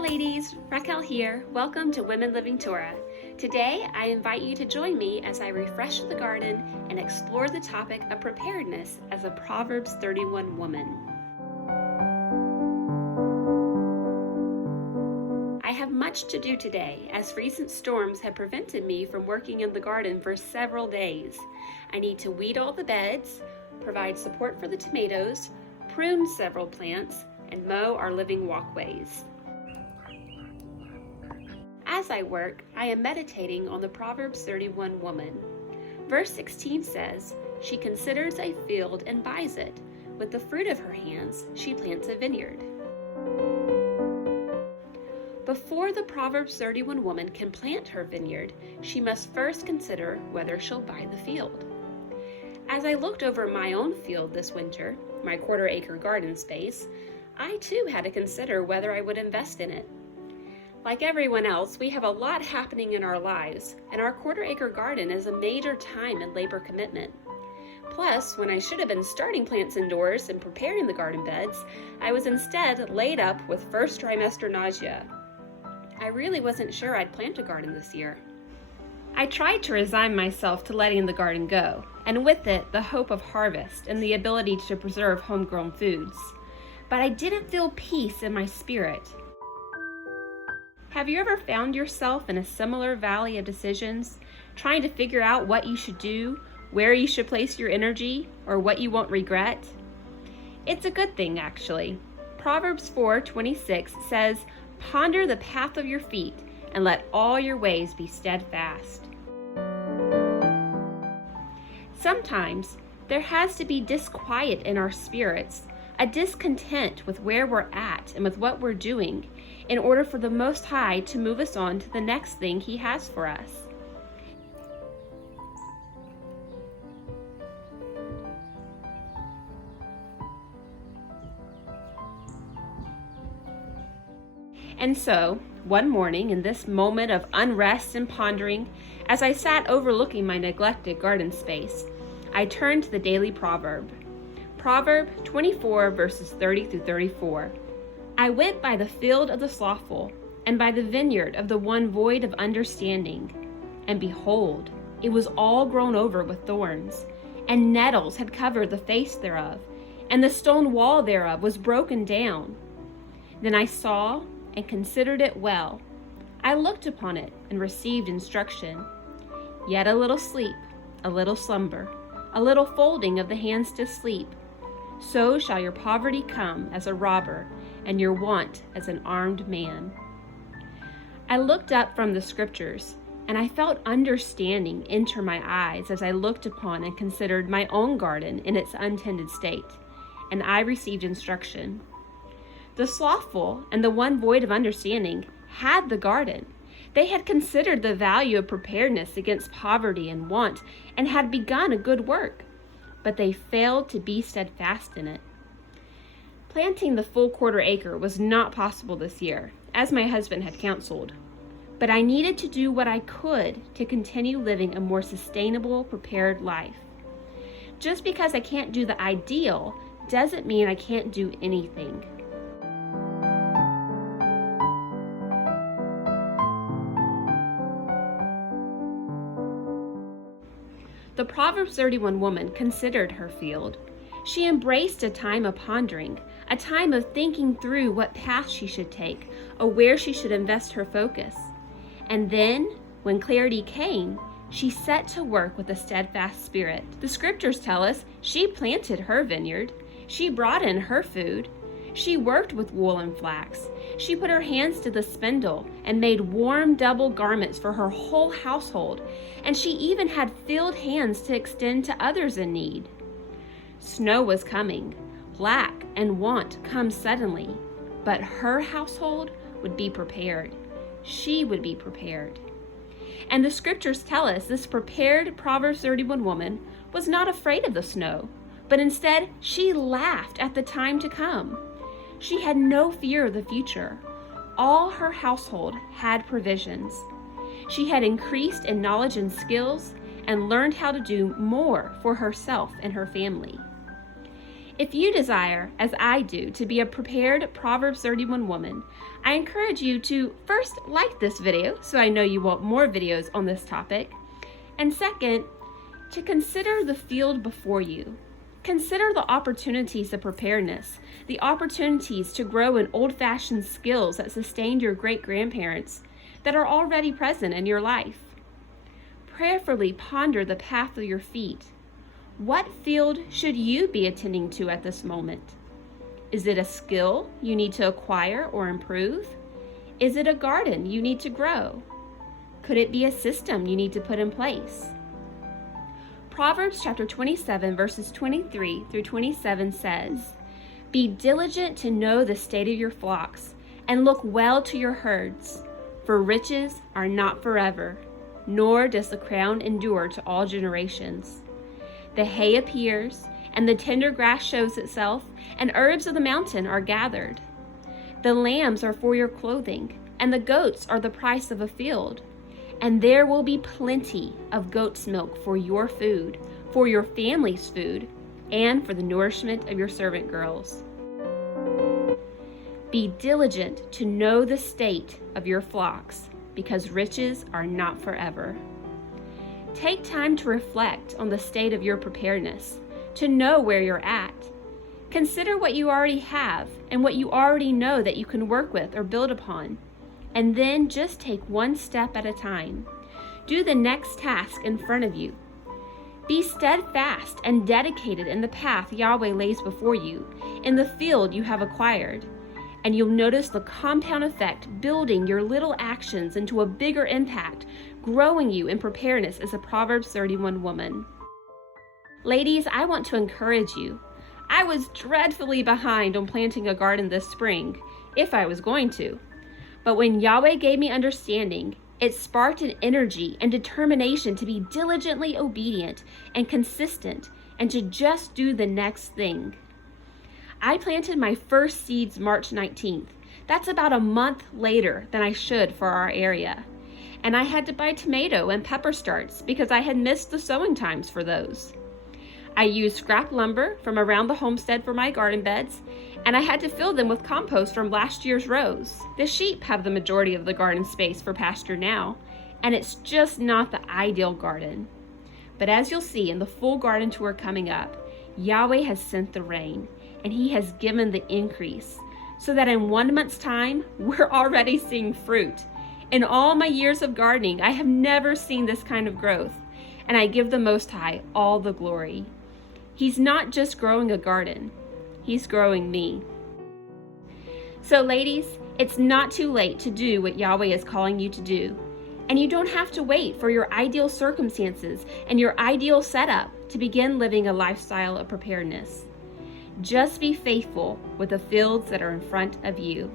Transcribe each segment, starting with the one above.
ladies, Raquel here. Welcome to Women Living Torah. Today, I invite you to join me as I refresh the garden and explore the topic of preparedness as a Proverbs 31 woman. I have much to do today, as recent storms have prevented me from working in the garden for several days. I need to weed all the beds, provide support for the tomatoes, prune several plants, and mow our living walkways. As I work, I am meditating on the Proverbs 31 woman. Verse 16 says, "She considers a field and buys it. With the fruit of her hands, she plants a vineyard." Before the Proverbs 31 woman can plant her vineyard, she must first consider whether she'll buy the field. As I looked over my own field this winter, my quarter-acre garden space, I too had to consider whether I would invest in it. Like everyone else, we have a lot happening in our lives, and our quarter-acre garden is a major time and labor commitment. Plus, when I should have been starting plants indoors and preparing the garden beds, I was instead laid up with first trimester nausea. I really wasn't sure I'd plant a garden this year. I tried to resign myself to letting the garden go, and with it, the hope of harvest and the ability to preserve homegrown foods. But I didn't feel peace in my spirit. Have you ever found yourself in a similar valley of decisions, trying to figure out what you should do, where you should place your energy, or what you won't regret? It's a good thing, actually. Proverbs 4:26 says, "Ponder the path of your feet, and let all your ways be steadfast." Sometimes there has to be disquiet in our spirits, a discontent with where we're at and with what we're doing, in order for the Most High to move us on to the next thing He has for us. And so, one morning in this moment of unrest and pondering, as I sat overlooking my neglected garden space, I turned to the daily proverb. Proverb 24 verses 30 through 34. "I went by the field of the slothful, and by the vineyard of the one void of understanding. And behold, it was all grown over with thorns, and nettles had covered the face thereof, and the stone wall thereof was broken down. Then I saw and considered it well. I looked upon it and received instruction. Yet a little sleep, a little slumber, a little folding of the hands to sleep. So shall your poverty come as a robber, and your want as an armed man." I looked up from the scriptures, and I felt understanding enter my eyes as I looked upon and considered my own garden in its untended state, and I received instruction. The slothful and the one void of understanding had the garden. They had considered the value of preparedness against poverty and want, and had begun a good work, but they failed to be steadfast in it. Planting the full quarter acre was not possible this year, as my husband had counseled, but I needed to do what I could to continue living a more sustainable, prepared life. Just because I can't do the ideal doesn't mean I can't do anything. The Proverbs 31 woman considered her field. She embraced a time of pondering, a time of thinking through what path she should take, or where she should invest her focus. And then, when clarity came, she set to work with a steadfast spirit. The scriptures tell us she planted her vineyard. She brought in her food. She worked with wool and flax. She put her hands to the spindle and made warm double garments for her whole household, and she even had filled hands to extend to others in need. Snow was coming. Lack and want come suddenly, but her household would be prepared. She would be prepared. And the scriptures tell us this prepared Proverbs 31 woman was not afraid of the snow, but instead she laughed at the time to come. She had no fear of the future. All her household had provisions. She had increased in knowledge and skills and learned how to do more for herself and her family. If you desire, as I do, to be a prepared Proverbs 31 woman, I encourage you to first like this video so I know you want more videos on this topic, and second, to consider the field before you. Consider the opportunities of preparedness, the opportunities to grow in old-fashioned skills that sustained your great-grandparents that are already present in your life. Prayerfully ponder the path of your feet. What field should you be attending to at this moment? Is it a skill you need to acquire or improve? Is it a garden you need to grow? Could it be a system you need to put in place? Proverbs chapter 27 verses 23 through 27 says, "Be diligent to know the state of your flocks, and look well to your herds, for riches are not forever, nor does the crown endure to all generations. The hay appears, and the tender grass shows itself, and herbs of the mountain are gathered. The lambs are for your clothing, and the goats are the price of a field. And there will be plenty of goat's milk for your food, for your family's food, and for the nourishment of your servant girls. Be diligent to know the state of your flocks, because riches are not forever." Take time to reflect on the state of your preparedness, to know where you're at. Consider what you already have and what you already know that you can work with or build upon. And then just take one step at a time. Do the next task in front of you. Be steadfast and dedicated in the path Yahweh lays before you, in the field you have acquired. And you'll notice the compound effect building your little actions into a bigger impact, growing you in preparedness as a Proverbs 31 woman. Ladies, I want to encourage you. I was dreadfully behind on planting a garden this spring, if I was going to. But when Yahweh gave me understanding, it sparked an energy and determination to be diligently obedient and consistent and to just do the next thing. I planted my first seeds March 19th. That's about a month later than I should for our area. And I had to buy tomato and pepper starts because I had missed the sowing times for those. I used scrap lumber from around the homestead for my garden beds, and I had to fill them with compost from last year's rows. The sheep have the majority of the garden space for pasture now, and it's just not the ideal garden. But as you'll see in the full garden tour coming up, Yahweh has sent the rain, and He has given the increase, so that in 1 month's time, we're already seeing fruit. In all my years of gardening, I have never seen this kind of growth, and I give the Most High all the glory. He's not just growing a garden, He's growing me. So ladies, it's not too late to do what Yahweh is calling you to do. And you don't have to wait for your ideal circumstances and your ideal setup to begin living a lifestyle of preparedness. Just be faithful with the fields that are in front of you.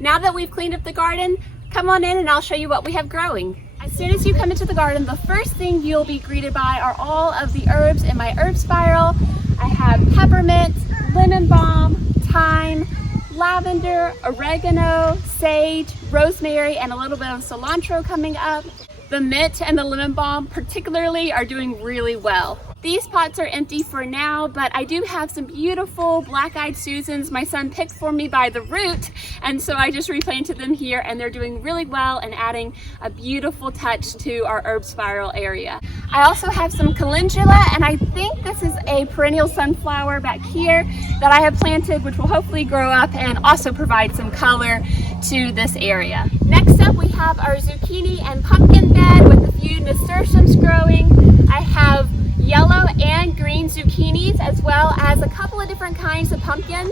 Now that we've cleaned up the garden, come on in and I'll show you what we have growing. As soon as you come into the garden, the first thing you'll be greeted by are all of the herbs in my herb spiral. I have peppermint, lemon balm, thyme, lavender, oregano, sage, rosemary, and a little bit of cilantro coming up. The mint and the lemon balm particularly are doing really well. These pots are empty for now, but I do have some beautiful black-eyed Susans my son picked for me by the root, and so I just replanted them here, and they're doing really well and adding a beautiful touch to our herb spiral area. I also have some calendula, and I think this is a perennial sunflower back here that I have planted, which will hopefully grow up and also provide some color to this area. Next up, we have our zucchini and pumpkin bed with a few nasturtiums growing. I have yellow and green zucchinis, as well as a couple of different kinds of pumpkins.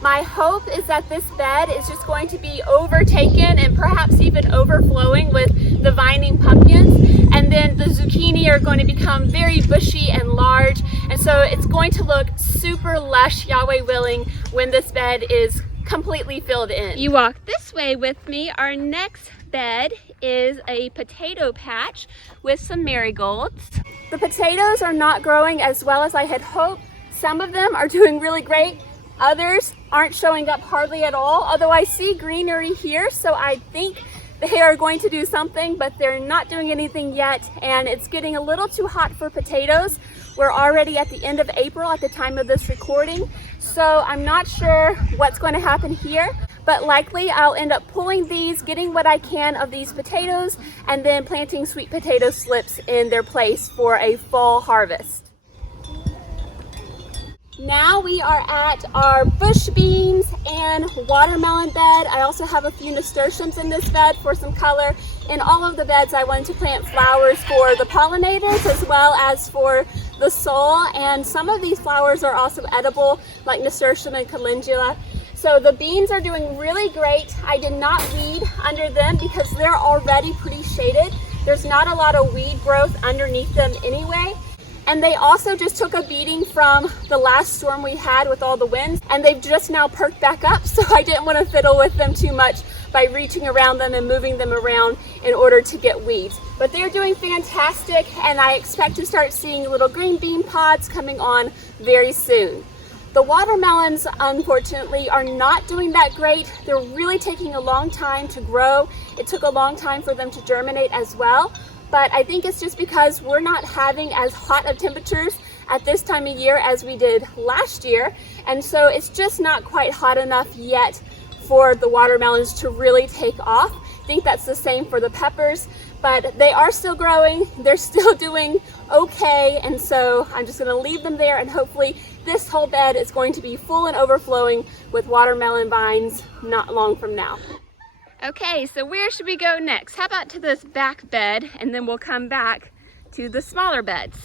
My hope is that this bed is just going to be overtaken and perhaps even overflowing with the vining pumpkins, and then the zucchini are going to become very bushy and large, and so it's going to look super lush, Yahweh willing, when this bed is completely filled in. You walk this way with me. Our next bed is a potato patch with some marigolds. The potatoes are not growing as well as I had hoped. Some of them are doing really great. Others aren't showing up hardly at all, although I see greenery here, so I think they are going to do something, but they're not doing anything yet, and it's getting a little too hot for potatoes. We're already at the end of April at the time of this recording, so I'm not sure what's going to happen here, but likely I'll end up pulling these, getting what I can of these potatoes, and then planting sweet potato slips in their place for a fall harvest. Now we are at our bush beans and watermelon bed. I also have a few nasturtiums in this bed for some color. In all of the beds I wanted to plant flowers for the pollinators as well as for the soul, and some of these flowers are also edible, like nasturtium and calendula. So the beans are doing really great. I did not weed under them because they're already pretty shaded. There's not a lot of weed growth underneath them anyway. And they also just took a beating from the last storm we had with all the winds, and they've just now perked back up, so I didn't want to fiddle with them too much by reaching around them and moving them around in order to get weeds. But they're doing fantastic, and I expect to start seeing little green bean pods coming on very soon. The watermelons, unfortunately, are not doing that great. They're really taking a long time to grow. It took a long time for them to germinate as well. But I think it's just because we're not having as hot of temperatures at this time of year as we did last year. And so it's just not quite hot enough yet for the watermelons to really take off. I think that's the same for the peppers, but they are still growing. They're still doing okay. And so I'm just gonna leave them there, and hopefully this whole bed is going to be full and overflowing with watermelon vines not long from now. Okay, so where should we go next? How about to this back bed, and then we'll come back to the smaller beds.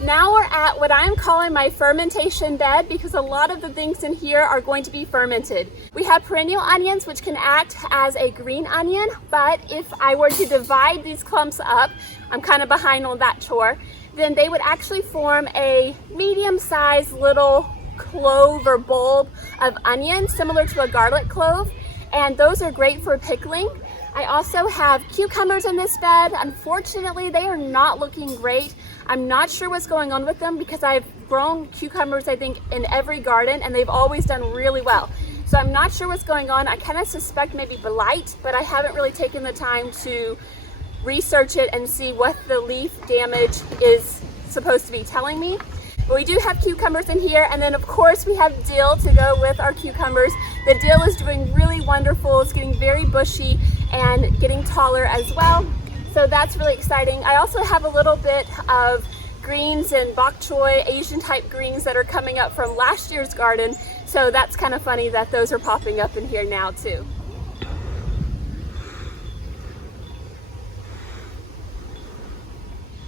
Now we're at what I'm calling my fermentation bed, because a lot of the things in here are going to be fermented. We have perennial onions, which can act as a green onion, but if I were to divide these clumps up, I'm kind of behind on that chore, then they would actually form a medium-sized little clove or bulb of onion, similar to a garlic clove. And those are great for pickling. I also have cucumbers in this bed. Unfortunately, they are not looking great. I'm not sure what's going on with them because I've grown cucumbers, I think, in every garden, and they've always done really well. So I'm not sure what's going on. I kind of suspect maybe blight, but I haven't really taken the time to research it and see what the leaf damage is supposed to be telling me. But we do have cucumbers in here, and then of course we have dill to go with our cucumbers. The dill is doing really wonderful. It's getting very bushy and getting taller as well. So that's really exciting. I also have a little bit of greens and bok choy, Asian type greens that are coming up from last year's garden. So that's kind of funny that those are popping up in here now too.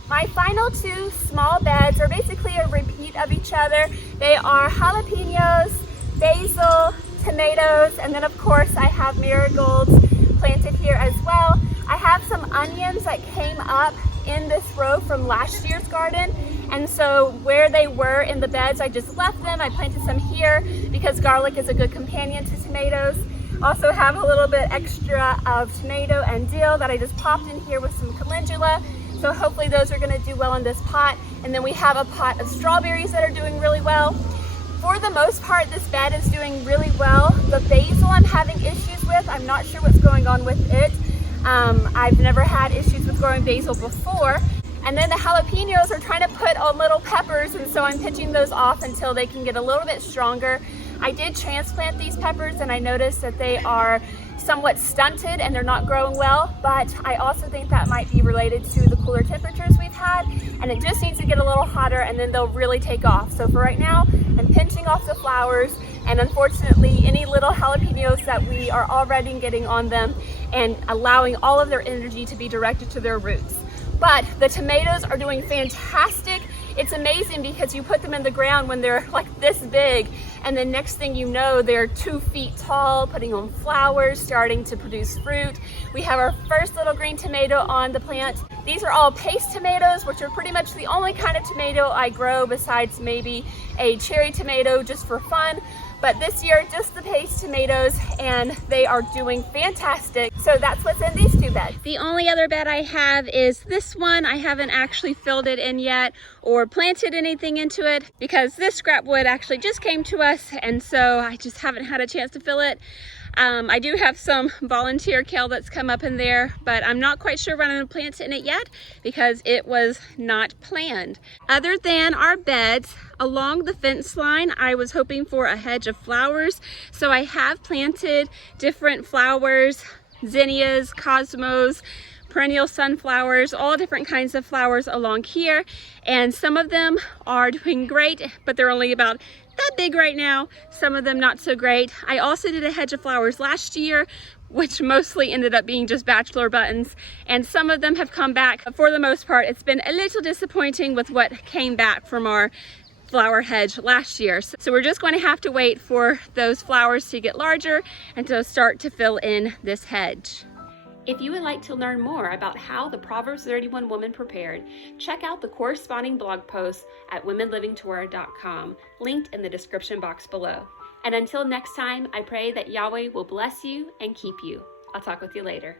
My final two small beds are basically a repeat of each other. They are jalapenos, basil, tomatoes, and then of course I have marigolds planted here as well. I have some onions that came up in this row from last year's garden, and so where they were in the beds I just left them. I planted some here because garlic is a good companion to tomatoes. Also have a little bit extra of tomato and dill that I just popped in here with some calendula. So hopefully those are going to do well in this pot. And then we have a pot of strawberries that are doing really well. For the most part, this bed is doing really well. The basil I'm having issues with. I'm not sure what's going on with it. I've never had issues with growing basil before. And then the jalapenos are trying to put on little peppers, and so I'm pitching those off until they can get a little bit stronger. I did transplant these peppers, and I noticed that they are somewhat stunted and they're not growing well, but I also think that might be related to the cooler temperatures we've had, and it just needs to get a little hotter and then they'll really take off. So for right now, I'm pinching off the flowers, and unfortunately any little jalapenos that we are already getting on them and allowing all of their energy to be directed to their roots. But the tomatoes are doing fantastic. It's amazing because you put them in the ground when they're like this big, and the next thing you know, they're 2 feet tall, putting on flowers, starting to produce fruit. We have our first little green tomato on the plant. These are all paste tomatoes, which are pretty much the only kind of tomato I grow besides maybe a cherry tomato just for fun. But this year, just the paste tomatoes, and they are doing fantastic. So that's what's in these 2 beds. The only other bed I have is this one. I haven't actually filled it in yet or planted anything into it because this scrap wood actually just came to us, and so I just haven't had a chance to fill it. I do have some volunteer kale that's come up in there, but I'm not quite sure what I'm going to plant in it yet because it was not planned. Other than our beds, along the fence line, I was hoping for a hedge of flowers. So I have planted different flowers, zinnias, cosmos, perennial sunflowers, all different kinds of flowers along here. And some of them are doing great, but they're only about that big right now. Some of them not so great. I also did a hedge of flowers last year, which mostly ended up being just bachelor buttons, and some of them have come back. For the most part, it's been a little disappointing with what came back from our flower hedge last year. So we're just going to have to wait for those flowers to get larger and to start to fill in this hedge. If you would like to learn more about how the Proverbs 31 woman prepared, check out the corresponding blog post at womenlivingtorah.com, linked in the description box below. And until next time, I pray that Yahweh will bless you and keep you. I'll talk with you later.